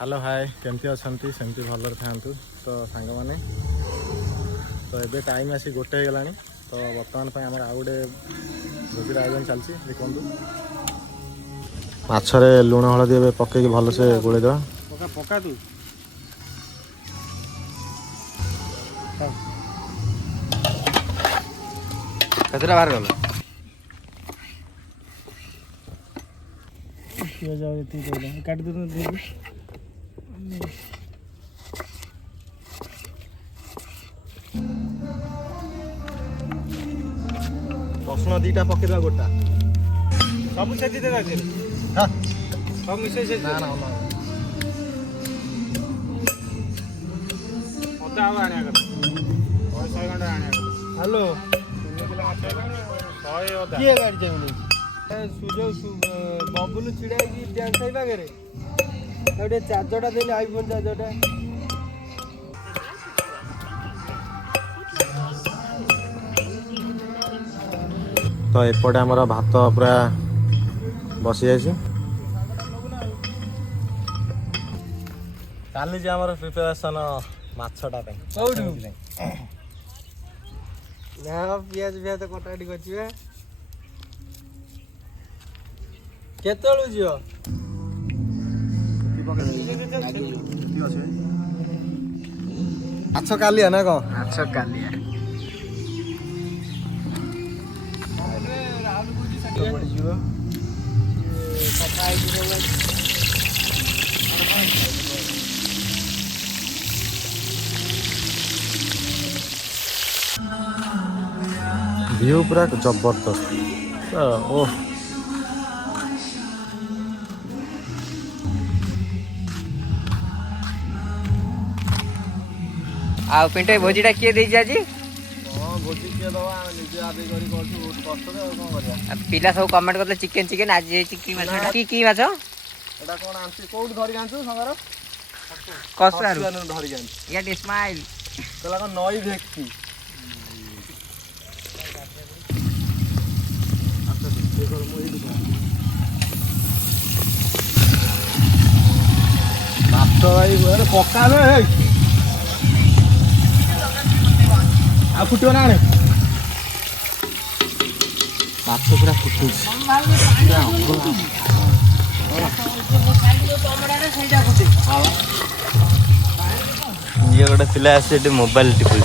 Hello hi केमती अच्छा सेमती भलर था तो सांग मैंने तो ये टाइम आसी गोटे हो गला तो बर्तमान आम आउ गए भोजर आयोजन चलती देखु माछरे लुण हलदी पकईकि भलसे गोलेदे पका तू कतरा बाहर गला पियाज काट दे रसुण दीटा पकईदा गोटा सब छेदी दे सब मिसे छेदी ना ना अदा आवा आनिया कर 100 घंटा आनिया कर हेलो 3 किलो माछ 100 अदा किए गाड़ी जाउनी सुजो बबुल छिड़ा की डांस खाई बागरे एडे चार्जरटा देले आईफोन चार्जरटा तो एपटे आमर भात पूरा बसी जाइए चली आमर प्रिपेरेसन माछटा पियाज फियाज कटाकटी कर केतलु जियो माछ कालिया ना कौन माछ कालिया व्यू पूरा जबरदस्त ओह आ पिंटे भोजीटा किए देई जाजी भोजी किए दवा निजे आदि करी करछु बहुत कष्ट रे कोन करिया पिला सब कमेंट करले चिकन चिकन आज चिकन माछ की माछ एटा कोन आंती कोड धरि आंतु संगर कसारु धरि आंतु या स्माइल तला को नई भेक्ति माछ भाई पक्का रे आ फुटियो ना माछ पूरा फुटुछ ये गोटे पिला आसी मोबाइल टिपुल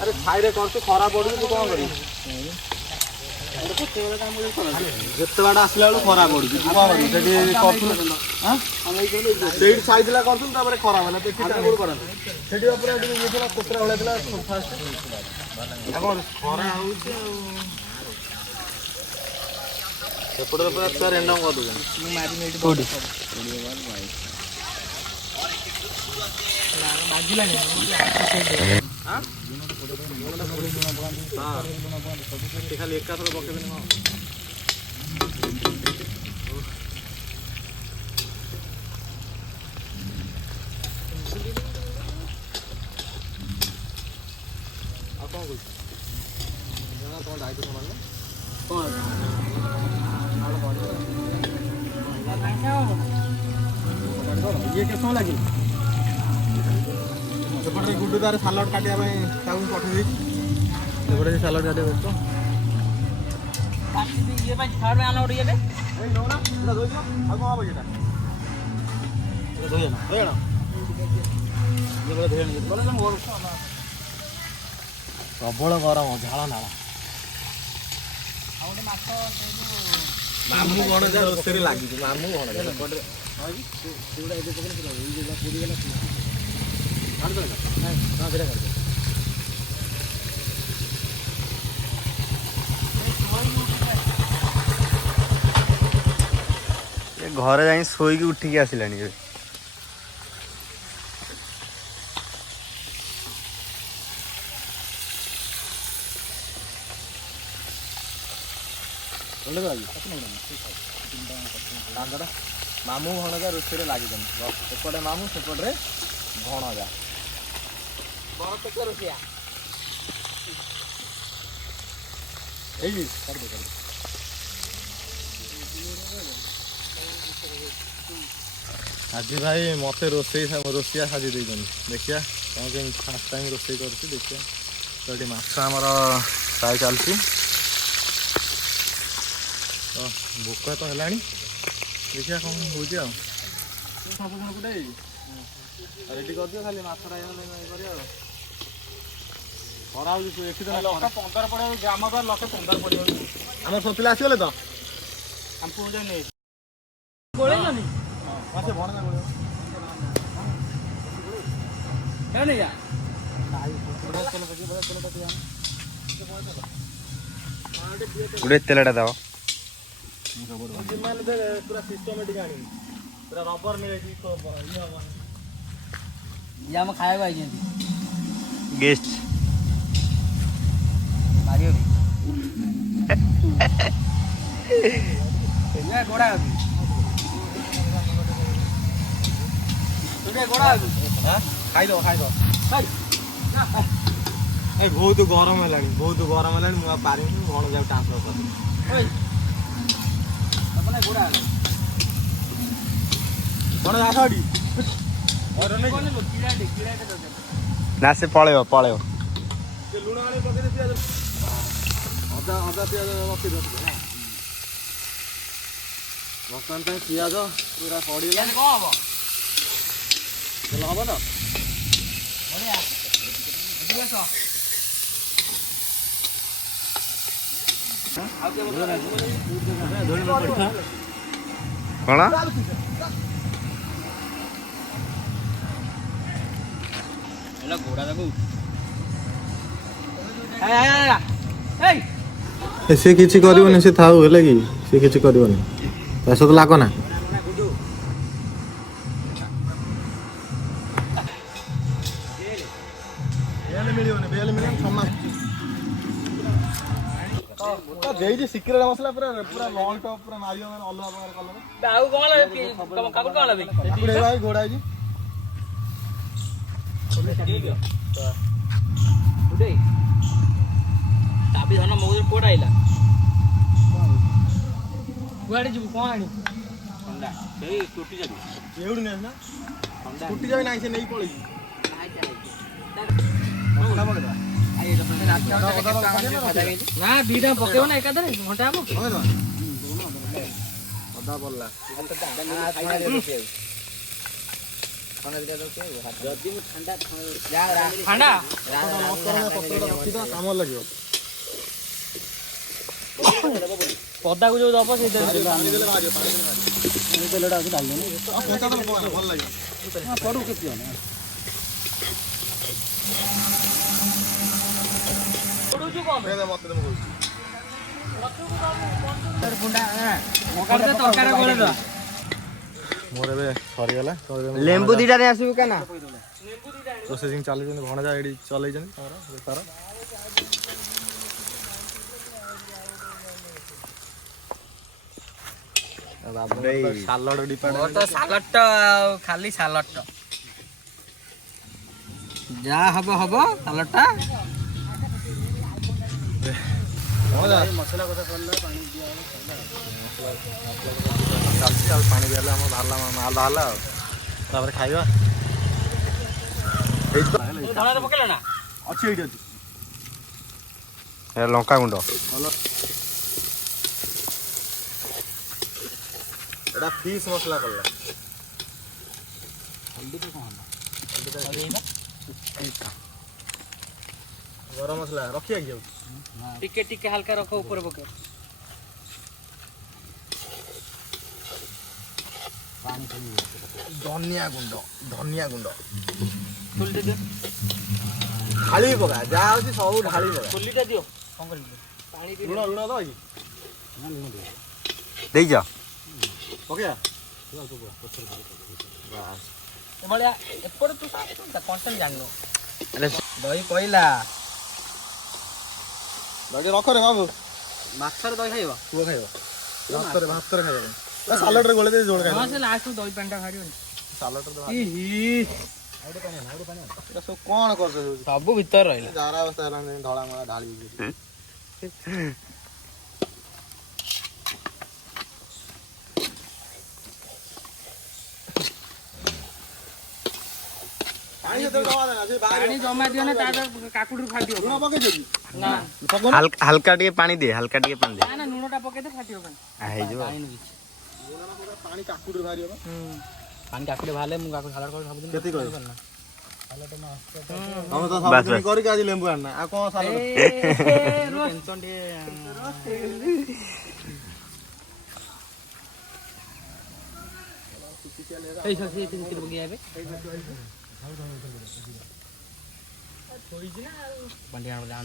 अरे खाई कर खरा पड़ू तू कौन कर जिते बाट आसला बेलू खरा पड़ू तू कौन कर साइला कर खराब है कोतरा भाई खरा सेपटे पूरा छुआ रेंडम कर दूसरी खाली एका थर पकड़ तुम दायित्व ये के लगे सेपटे गुड्डू तार सालाड काटिया पठे सेपटे सालाड काटे तो प्रबल गरम झाड़ नाला मामू कौन जा रोसे लगी मामू कौन घरे जाई शोईकी उठिकी आसिलानी ତାଙ୍କର ମାମୁଁ ଭଣଜା ରୋଷେଇରେ ଲାଗିଛନ୍ତି। ଏପଟେ ମାମୁଁ ସେପଟରେ ଭଣଜା। ଏଇ ଆଜି ଭାଇ ମତେ ରୋଷେଇଆ ସାଜି ଦେଇଛନ୍ତି। ଦେଖିବା କ'ଣ କେମିତି ଫାର୍ଷ୍ଟ ଟାଇମ୍ ରୋଷେଇ କରୁଛି ଦେଖିବା। ତ ଏଠି ମାଛ ଆମର ଫ୍ରାଏ ଚାଲିଛି। ତ ଭୋକ ତ ହେଲାଣି, ଦେଖିବା କ'ଣ ହେଉଛି ଆଉ। ସବୁଦିନ ଗୋଟେ ରେଡ଼ି କରିଦିଅ, ଖାଲି ମାଛ ଫ୍ରାଏ କରିବା ଆଉ। ଖରା ହେଉଛି ଏଠି ତ 15 ପଡ଼ିବ ଗ୍ରାମ ବା 15 ପଡ଼ିବ। ଆମର ସବୁ ପିଲା ଆସିଗଲେ ତ ଆମ ପୁଅ ଯାଇ ନେଇ ଗୋଳେଇଲନି ମାଛ ଭଣଜା ଗୋଳେଇବ। ଗୋଟେ ତେଲଟା ଦବ। ପୁରା ସିଷ୍ଟମେଟିକ୍ ଆଣିବି, ପୁରା ରବର ମିଳେଛି ଇଏ ହବନି। ଇଏ ଆମ ଖାଇବାକୁ ଆଇଛନ୍ତି ଗେଷ୍ଟ ମାରିବ ବି ଗୋଡ଼ା ଖାଇଦବ ଏ ବହୁତ ଗରମ ହେଲାଣି, ମୁଁ ଆଉ ପାରିବିନି। ଭଣଜାକୁ ଟ୍ରାନ୍ସଫର କରିଦେବି। ଭଣଜା ଆସ ଏଠି। ନା ସେ ପଳେଇବ ଲୁଣ ଆଣି ପକେଇ ପିଆଜ ଅଦା ପିଆଜ ରଖିଦେବ। ବର୍ତ୍ତମାନ ପାଇଁ ପିଆଜ ପୁରା ପଡ଼ିଲା। କ'ଣ ହବ ଭଲ ହବ ତ? କ'ଣ ସେ କିଛି କରିବନି, ସେ ଥାଉ ହେଲେ କି ସେ କିଛି କରିବନି। ତା ସହିତ ଲାଗ ନା ଦେଇଛି ସିକ୍ରେଟ ମସଲା ପୁରା ଲଙ୍ଗ ଟପ୍ ପୁରା ମାରିବ ମାନେ ଅଲଗା ପ୍ରକାର କଲର। ଆଉ କ'ଣ କାକୁଡି କ'ଣ ଲାଗି ଘୋଡ଼ା ହେଇଛି। ଚାବି ଧନ ମଉଜ କୋଉଟା ଆଇଲା କୁଆଡେ ଯିବୁ କ'ଣ ଆଣି ଥଣ୍ଡା ସେଇ ଟୁଟି ଯାବି ଏଉଠୁ ନେଇ ନା ଟୁଟି ଯାବି ନାହିଁ, ସେ ନେଇ ପଳେଇଛି। ନା ଦିଟା ପକେଇବ ନା ଏକାଥରେ ଘଣ୍ଟା ହବ ଅଦା ପଡିଲା ଥଣ୍ଡା କାମ ଲାଗିବ। ପଦାକୁ ଯୋଉ ଦବ ସେଇଟା ଭଲ ଲାଗିବ। ପଡୁ କେତେ ମୋର ଏବେ ସରିଗଲା। ଲେମ୍ବୁ ଦିଟା ନେଇ ଆସିବୁ କାନା ପ୍ରୋସେସିଂ ଚାଲିଛନ୍ତି। ଭଣଜା ଏଠି ଚଲେଇଛନ୍ତି ତାଙ୍କର ବେପାର। ସାଲଡ ଡିପାର୍ଟମେଣ୍ଟ ସାଲଟ ଖାଲି ସାଲଟ ଯାହା ହବ ହବ ସାଲଡଟା ମସଲା କଥା କହିଲା ପାଣି ଚାଲିଛି ଆଉ ପାଣି ଦିଆହେଲେ ଆମର ବାହାରିଲା ମାଲ ବାହାରିଲା ଆଉ ତାପରେ ଖାଇବା। ପକେଇଲ ନା ଅଛି ଏଇଠି ଅଛି ଲଙ୍କା ଗୁଣ୍ଡ ଭଲ। ଏଟା ଫିସ୍ ମସଲା ପଡ଼ିଲା। ଗରମ ମସଲା ରଖିବା କି ଆଉ ଟିକେ ଟିକେ ହାଲକା ରଖ ଉପରେ ପକେଇ ଧନିଆ ଗୁଣ୍ଡ ଢାଳି ପକା ଯାହା ଅଛି ସବୁ ଢାଳି ପକା। ଖୋଲିଟା ଦିଅ କ'ଣ କରିବି ପାଣି ଲୁଣ ଦବା କି ଦେଇଛ ପକେଇବା ଏଭଳିଆ ଏପଟେ ତୁ କଣ୍ଟେଣ୍ଟ ଜାଣିନୁ ଦହି ପଇଲା ରଖରେ ବାବୁ ମାଛରେ ଦହି ଖାଇବ? ପୁଅ ଖାଇବ ଭାତରେ ଖାଇବ ସାଲାଡରେ ଗୋଳେଇ ଦେଇ ଝୋଳ ଖାଇବ ସେ ଲାଷ୍ଟ ଦହି ପାଣିଟା ବାହାରିବନି ସାଲାଡରେ ଏଟା ସବୁ କଣ କରୁଛ ସବୁ ଭିତରେ ରହିଲା। ଯାରା ଅବସ୍ଥା ହେଲାଣି ଧଳା ମଳା ଢାଳି ପାଣି ଜମା ଦିଅ ନା ତାର କାକୁଡିରୁ ଫାଟିବ। ଲୁଣ ପକେଇଛ କି? ନା ହାଲକା ଟିକେ ପାଣି ଦେ ହାଲକା ଟିକେ ପାଣି ଦେ ନା ଲୁଣଟା ପକେଇଦେ ଫାଟିବ ପାଣି। ହେଇଯିବ ପାଣି କାକୁଡିରୁ ବାହାରିବ ପାଣି କାକୁଡି ବାହାରିଲେ ମୁଁ କାକୁଡି ସାଲାଡ କରି ସବୁଦିନ କେତେ କହିବ? ନା ତମେ ତ ସବୁଦିନ କରିକି ଆଜି ଲେମ୍ବୁ ଆଣିନା ଆଉ କଣ ସାଲାଡ ଟେନସନ ଟିକେ ଏଇ ସସି ଟିକେ ବଗିଆ ଏବେ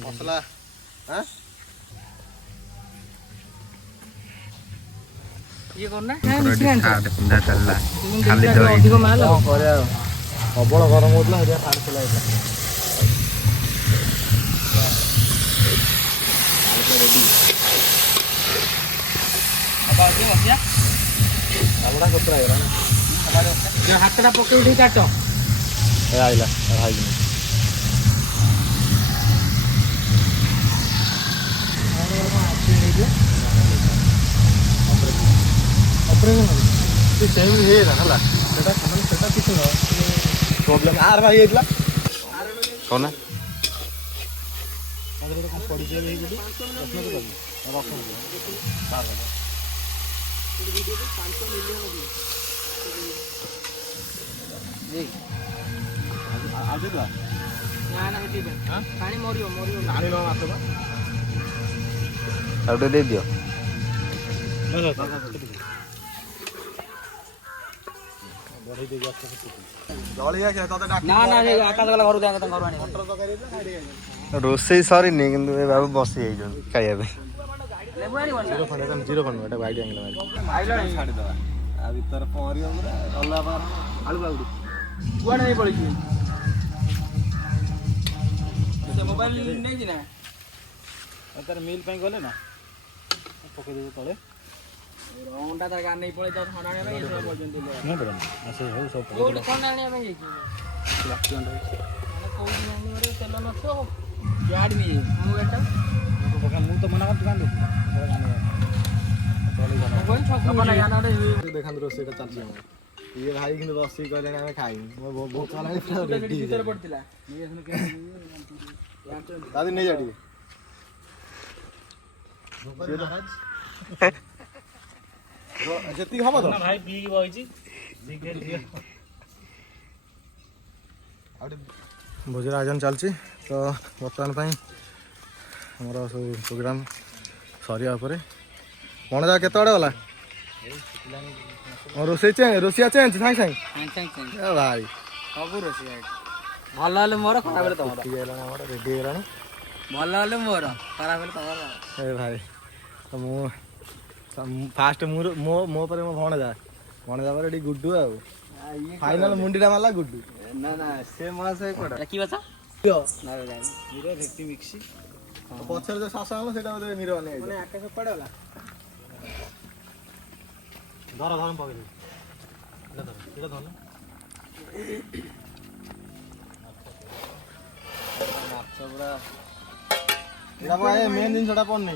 ମସଲା ଇଏ କରୁନା ଖାଲି ଦହି ଅଧିକ ମାଲ କରିବା ପ୍ରବଳ ଗରମ ହଉଥିଲା ସେଇଟା ଛାଡିଥିଲା ଚାଲୁଟା କୋତରା ହେଇଗଲା ହାତଟା ପକେଇ ଦେଇ କାଟ ଏ ଆଇଲା ଭାଇ ସେମିତି ହେଇଯାଇଥିଲା ହେଲା ସେଟା କିଛି ନୁହଁ ପ୍ରୋବ୍ଲେମ୍ ଆର ଭାଇ ହେଇଥିଲା କଣ ପଡ଼ିଯିବ ଆଉ ଦେଇଦେବା ନା ହେଠି ପାଣି ମରିବ ପାଣି ନେବା ମାଛ ବା ଆଉ ଟିକେ ଦେଇଦିଅ ବଢ଼େଇ ଦେଇକି ଆସ ଜଳି ଯାଇଥିଲା ତତେ ଡାକି ନା ସେଇ ଆକାଶ ଗଲା ଘରୁ ଯାଆங்க ତାଙ୍କ ଘରୁ ଆଣିବ। ମଟର ତରକାରୀ ହେଇଥିଲା ଖାଇଦେଇ ଯାଇଛନ୍ତି ରୋଷେଇ ସରିନି କିନ୍ତୁ ଏ ବାବୁ ବସି ଯାଇଛନ୍ତି ଖାଇବା ପାଇଁ ଲେମ୍ବୁ ଆଣିବ ନା? ଜିରୋ ଫଣ୍ଡ ଏଟା ବାଇଡି ଆଙ୍ଗିଲା ଆଇଲଣି ଛାଡ଼ିଦେବା ଆଉ ଭିତରେ ପହଁରିବ ପୁରା ଗଲା ପାର ଆଳୁ ପାଉଡି କୁଆଡେ ନେଇ ପଳେଇଛି ସେ ମୋବାଇଲ ନେଇଛି ନା ତାର ମିଲ୍ ପାଇଁ ଗଲେ ନା ପକେଇ ଦେବୁ ତଳେ ରଙ୍ଗଟା ତା ଗାଁ ନେଇ ପଳେଇ ଯାଉ ଥଣ୍ଡା ଆଣିବା ପାଇଁ ଏସବୁ ପର୍ଯ୍ୟନ୍ତ ନାଇଁ ପଡ଼େ ଆସେ ହଉ ସବୁ କୋଉଠି ଥଣ୍ଡା ଆଣିବା ପାଇଁ ଯାଇଛି ଆକ୍ସିଡେଣ୍ଟ କୋଉଠି ଆଣିବାରେ ତେଲ ନଥିବ ଗାଡ଼ି ନେଇ ମୁଁ ଗାଡ଼ିଟା ମୁଁ ତ ମନା କରୁଛି କାନ୍ଦୁ ଦେଖାନ୍ତୁ ରୋଷେଇଟା ଚାଲିଛି ଆମର ଇଏ ଭାଇ କିନ୍ତୁ ବସିକି କହିଲେଣି ଆମେ ଖାଇବୁ ମୋ ଭୋକ ହେଲାଣି ପୁରା ରେଡି ଭିତରେ ପଡ଼ିଥିଲା ଦାଦି ନେଇଯା ଟିକେ ଯେତିକି ହବ ତ ଭାଇ ପିଇକି ବଇଛି ଭୋଜିର ଆୟୋଜନ ଚାଲିଛି ତ ବର୍ତ୍ତମାନ ପାଇଁ ଆମର ସବୁ ପ୍ରୋଗ୍ରାମ ସରିବା ଉପରେ ମଣଜା କେତେବେଳେ ଗଲା ରୋଷିଆ ଚେଞ୍ଜ ସାଙ୍ଗେ ସାଙ୍ଗେ ଭାଇ ସବୁ ରୋଷେଇ ଭଲ ହେଲେ ମୋର ଖରାପ ହେଲେ ତମର ହେଇଗଲାଣି ଆମର ରେଡି ହେଇଗଲାଣି ଭଲ ହେଲେ ମୋର ଖରାପ ହେଲେ ତମର ଏ ଭାଇ ତ ମୁଁ ଫାଷ୍ଟ ମୋ ପରେ ମୋ ଭଣଜା ପରେ ଏଠି ଗୁଡୁ ଆଉ ଫାଇନାଲ ମୁଣ୍ଡିଟା ମାରିଲା ଗୁଡୁ ନା ସେ ମାଛ କୋଟା କି ବାଛ ମିକ୍ସି ପଛରେ ଯୋଉ ଶ୍ୱାସ ଆଣିଲ ସେଇଟା ବୋଧେ ନିର ମାନେ ଆକାଶ କୁଆଡେ ଗଲା ଧର ପକେଇ ଏଇଟା ଧର ମାଛ ପୁରା ଏଇଟା ମେନ୍ ଜିନିଷଟା ପଡୁନି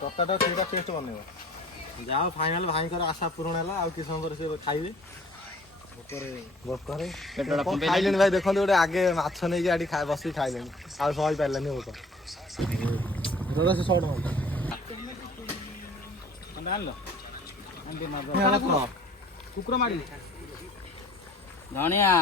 ତରକାରୀଟା ସେଇଟା ଟେଷ୍ଟ ବନେଇବ ଯାହା ହଉ ଫାଇନାଲ ଭାଇଙ୍କର ଆଶା ପୂରଣ ହେଲା ଆଉ କିଛି ସମୟ ପରେ ସେ ଖାଇବେ ଭୋକରେ ଖାଇଲେଣି ଭାଇ ଦେଖନ୍ତୁ ଗୋଟେ ଆଗେ ମାଛ ନେଇକି ଆଠି ବସିକି ଖାଇଲେଣି ଆଉ ସହି ପାରିଲାନି ଭୋକ ସେ ଶହ ଟଙ୍କା କୁକୁର ମାଡ଼ି ଧଣିଆ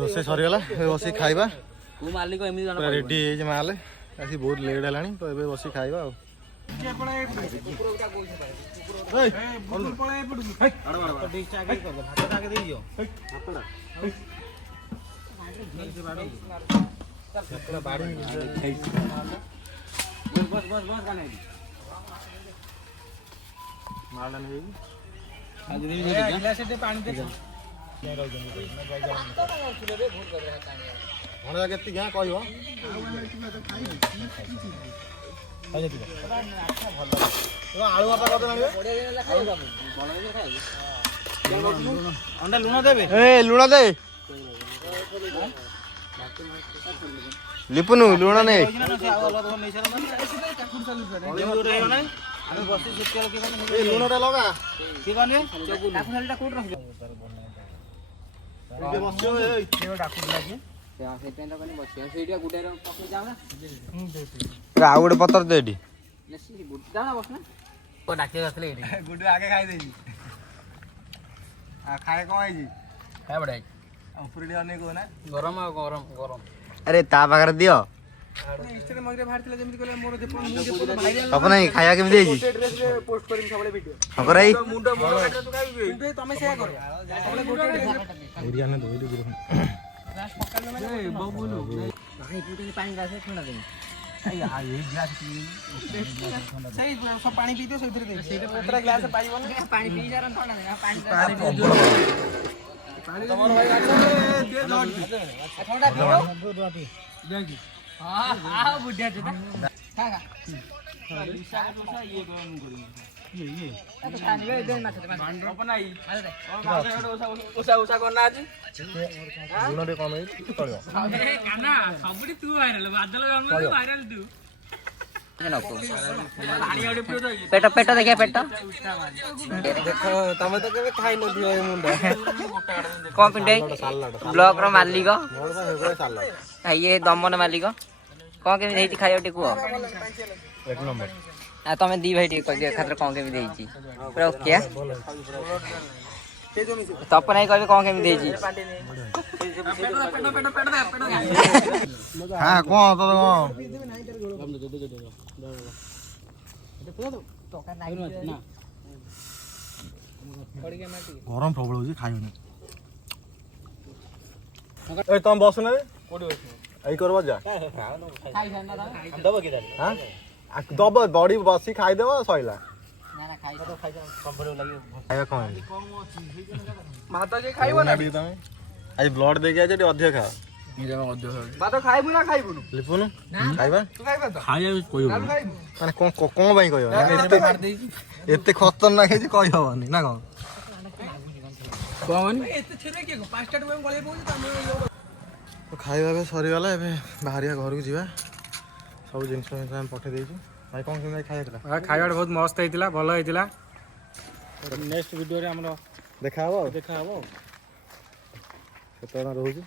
ରୋଷେଇ ସରିଗଲା ଏବେ ବସିକି ଖାଇବା କୋଉ ମାଲିକ ଏମିତି ଜଣା ପୁରା ରେଡି ହେଇଯାଇଛି ମାଲେ ଆସି ବହୁତ ଲେଟ୍ ହେଲାଣି ତ ଏବେ ବସିକି ଖାଇବା ଆଉ କେତିକି କହିବ ଆଳୁ ଭର୍ତ୍ତା କରିଦେବେ ଅଣ୍ଡା ଲୁଣ ଦେବେ ଏ ଲୁଣ ଦେ ଲିପୁନୁ ଲୁଣ ନେ ଲୁଣଟା ଲଗା ଆଉ ଗୋଟେ ପତ୍ର ଦେ ଏଠି ଗୁଡୁ ଆଗେ ଖାଇଦେଇଛି ଖାଏ କଣ ହେଇଛି ଉପରେ ଟିକେ ଅନେକ କହୁନା ଗରମ ଆଉ ଗରମ ଗରମ ଆରେ ତା ପାଖରେ ଦିଅ ତପ ନାଇଁ ଖାଇବା କେମିତି ହେଇଛି ହକରାଇ ପାଣି ପିଇ ଦିଅ ସେଇଥିରେ ପାଣି ପିଇ ସାର ଥଣ୍ଡା पेट पेट देखिए पेट ତମେ ତ କେବେ ଖାଇ ନଥିବ ଏ ମୁଣ୍ଡ कौन पिंडे ब्लॉक रो मालिक ये दमन मालिक कौन केमी देइची खाइयो टिकु एक नंबर आ तमे दी भाई टिक कह खातिर कौन केमी देइची पूरा ओके तप नहीं कहबे कौन केमी देइची हाँ कौन तो गरम प्रबल हो खाइबनी ए तुम बस ना आई कर जा हाँ दब बड़ी बसी खाईदेव सैला खाଇବା କଣ ଭାତ ଯେ ଖାଇବ ନା ଆଜି ବ୍ଲଡ୍ ଦେଇକି ଆଜି ଅଧିକ ଖାଅ ଭାତ ଖାଇବୁ ନା ଖାଇବୁନୁ ଲିପୁନୁ ଖାଇବା ତୁ ଖାଇବା ତ ଖାଇବା କହିବ ଖାଇବୁ ମାନେ କଣ କଣ ପାଇଁ କହିବ ଏତେ ଖତରନାକ ହେଇଛି କହିହବନି ନା କଣ ଏତେ ଛେରେ କିଏ 5ଟା ଟଙ୍କା ଗଳେଇ ପଉଛି ତମେ ଖାଇବା ଏବେ ସରିଗଲା ଏବେ ବାହାରିବା ଘରକୁ ଯିବା ସବୁ ଜିନିଷ ଆମେ ପଠେଇ ଦେଇଛୁ ଭାଇ କଣ କେମିତି ଖାଇବା ଥିଲା ଖାଇବାଟା ବହୁତ ମସ୍ତ ହେଇଥିଲା ଭଲ ହେଇଥିଲା ନେକ୍ସଟ ଭିଡିଓରେ ଆମର ଦେଖା ହବ ଦେଖା ହବ କେତେ ଜଣ ରହୁଛୁ